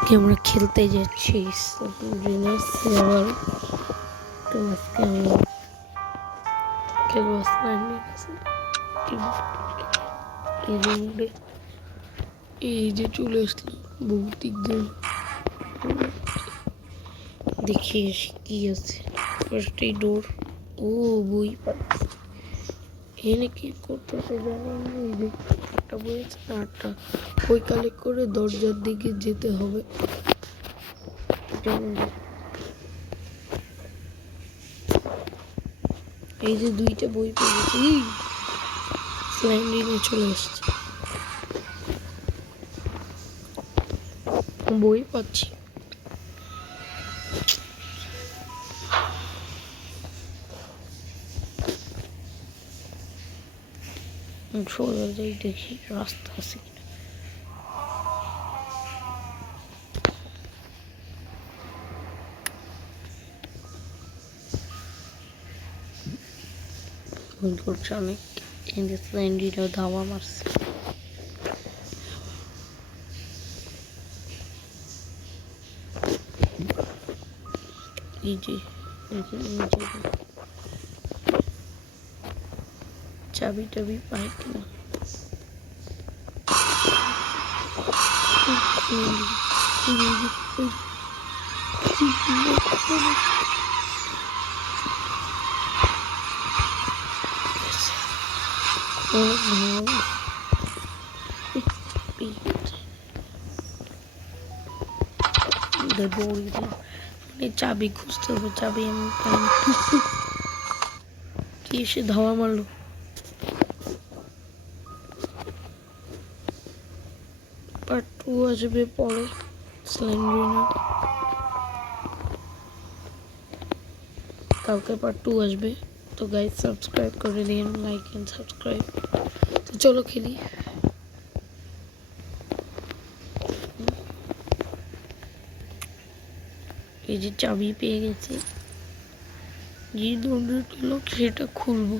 আজকে আমরা খেলতে যাচ্ছি সাবমেরিনের সার্ভার। তো আজকে আমরা খেলবো এই যে চলে আসলো ভৌতিক গেম। দেখি কি আছে। ফার্স্ট এই ডোর। ও বই পাচ্ছি। এনে কি করতেছে জানি না। এই যে একটা বই আছে না, একটা বই কালেক্ট করে দরজার দিকে যেতে হবে। এই যে দুইটা বই পেয়েছি, স্লাইডিংয়ে চলে আসছে। বই পাচ্ছি। সোজা যাই দেখি রাস্তা আছে কিনা। ভুল করছে অনেক। স্লাইডিংটা ধাওয়া মারছে। এই যে চাবি টাবি পাই কিনা। চাবি খুঁজতে হবে, চাবি আমি পাইনি। কি এসে ধাওয়া মারলো। পার্ট 2 আসবে পরে স্লাইডিংয়ের। কালকে পার্ট 2 আসবে। তো গাইজ সাবস্ক্রাইব করে দিন, লাইক এন্ড সাবস্ক্রাইব। তো চলো খেলি। এই যে চাবি পেয়ে গেছি, যে দরজাটা লক সেটা খুলবো।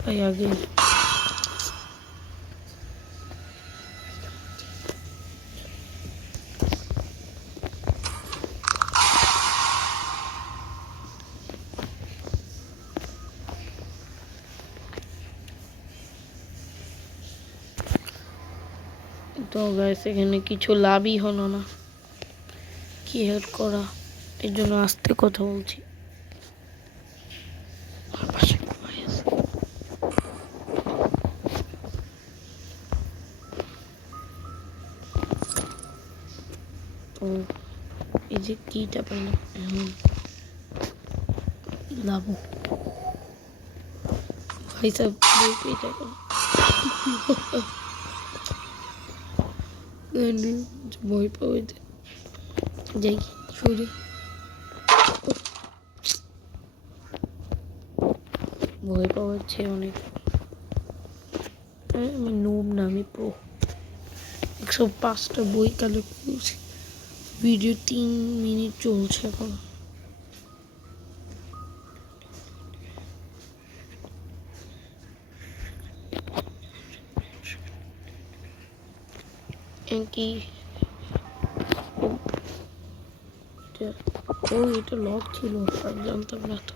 তাই আগে তো গাইস এখানে কিছু লাভই হলো না কি হেল্প করা, এর জন্য আস্তে কথা বলছি। তো এই যে কিটা পেলাম, এখন লাভ ভাই সাহেব এটা ভয় পাওয়া যায়। যাই সরে ভয় পাওয়াচ্ছে অনেক। আমি নোব না, আমি প্রো। 105টা বই কালেক্ট করছি। ভিডিও 3 মিনিট চলছে এখন। কি ও এটা লক ছিল, আর জানতাম না তো।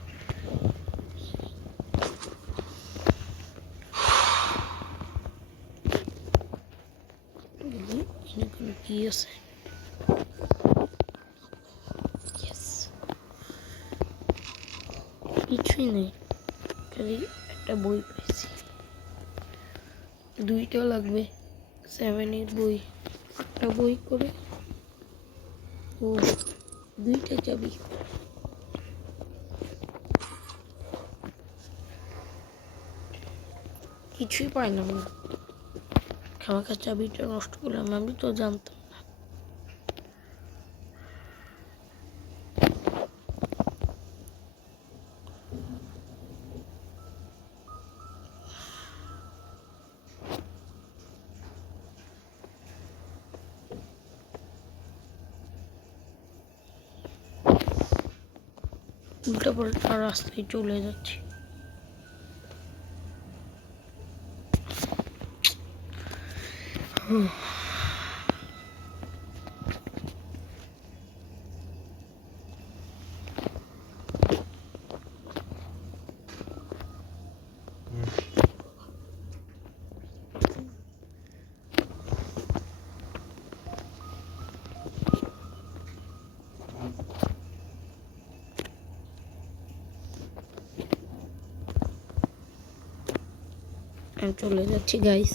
এখানে কি আছে? কিছুই নেই, খালি একটা বই পেয়েছি। 2টা লাগবে 7-এর বই, 8টা বই করে। ও 2টা চাবি। কিছুই পাইলাম না, খামাখা চাবিটা নষ্ট করলাম। আমি তো জানতাম না। উল্টা পাল্টা রাস্তায় চলে যাচ্ছি। আমি চলে যাচ্ছি গাইস।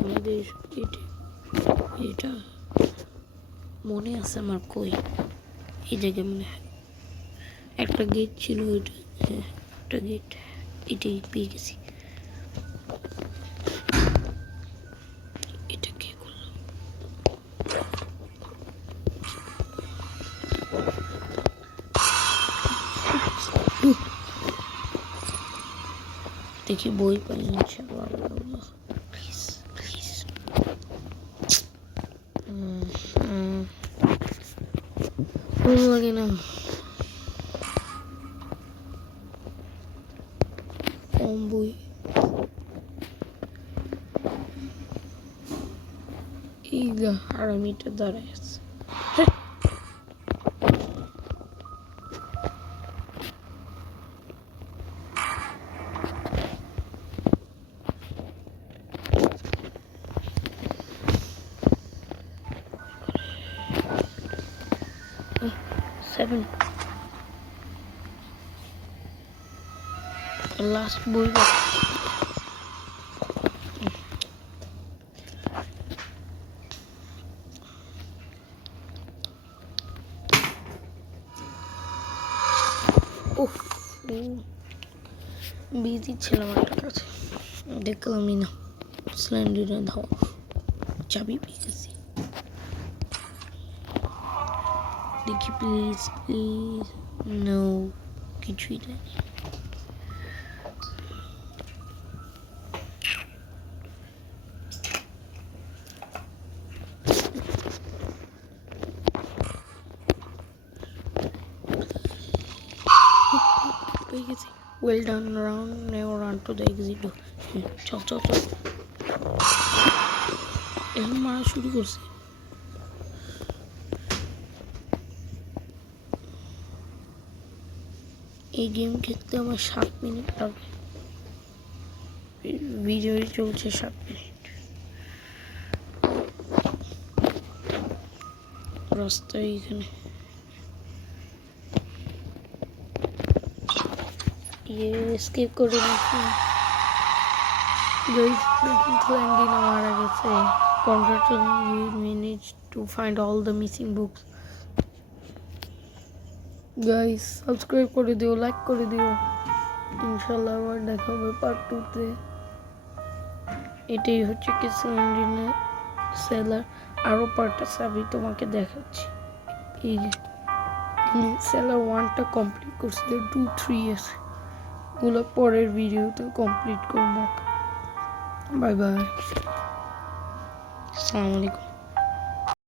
আমাদের এটা মনে আছে আমার, কই এই জায়গায় মনে হয় একটা গেট ছিল, ওইটা হ্যাঁ একটা গেট, এটাই পেয়ে গেছি। এটা কে করলো? দেখি বই পাই ইনশাআল্লাহ। Please please. ভালো লাগে না। কম বই। এই হারামিটা দাঁড়ায় আছে। Seven. Last boy. উফ, বিজি ছিলাম একটা কাছে, দেখলামই না স্ল্যান্ডারে ধাওয়া। চাবি পেয়ে গেছি। দেখি প্লিজ প্লিজ। নো, কিছুই নেই। পেয়ে গেছি। ওয়েল ডান, রাউন্ড নেও, রান টু দ্য এক্সিট ডোর। চল চল চল। এখন মারা শুরু করছে। এই গেম খেলতে আমার 7 মিনিট লাগবে। ভিডিওই চলছে 7 মিনিট। রাস্তায় এখানে এসকেপ করে নাকি গাইস, কিন্তু ল্যান্ডিনা মারা গেছে। Congratulations, you managed to find all the missing books. Guys subscribe করে দিও, লাইক করে দিও। ইনশাআল্লাহ আবার দেখা হবে পার্ট 2 তে। এটাই হচ্ছে কি ল্যান্ডিনা সেলার। আরো পার্ট আছে, আমি তোমাকে দেখাচ্ছি। এই সেলার 1টা কমপ্লিট করছি, 2, 3 আছে, ওগুলো পরের ভিডিওতে কমপ্লিট করবো। বাই বাই, আসসালামু আলাইকুম।